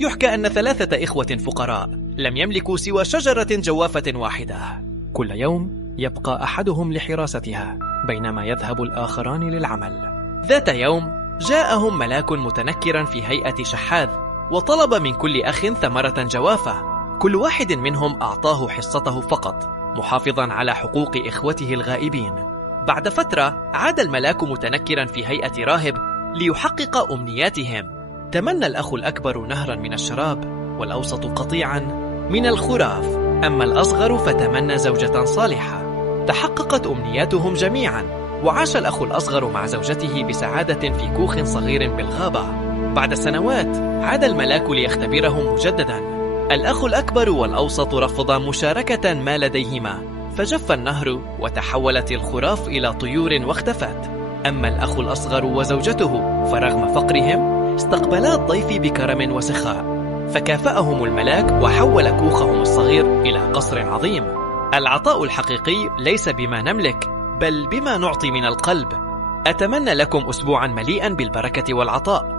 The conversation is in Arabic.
يحكى أن 3 إخوة فقراء لم يملكوا سوى شجرة جوافة واحدة. كل يوم يبقى أحدهم لحراستها بينما يذهب الآخران للعمل. ذات يوم جاءهم ملاك متنكرا في هيئة شحاذ وطلب من كل أخ ثمرة جوافة. كل واحد منهم أعطاه حصته فقط، محافظا على حقوق إخوته الغائبين. بعد فترة عاد الملاك متنكرا في هيئة راهب ليحقق أمنياتهم. تمنى الأخ الأكبر نهرا من الشراب، والأوسط قطيعا من الخراف، أما الأصغر فتمنى زوجة صالحة. تحققت أمنياتهم جميعا، وعاش الأخ الأصغر مع زوجته بسعادة في كوخ صغير بالغابة. بعد سنوات عاد الملاك ليختبرهم مجددا. الأخ الأكبر والأوسط رفضا مشاركة ما لديهما، فجف النهر وتحولت الخراف إلى طيور واختفت. أما الأخ الأصغر وزوجته فرغم فقرهم استقبلا الضيف بكرم وسخاء، فكافأهم الملاك وحول كوخهم الصغير إلى قصر عظيم. العطاء الحقيقي ليس بما نملك، بل بما نعطي من القلب. أتمنى لكم أسبوعا مليئا بالبركة والعطاء.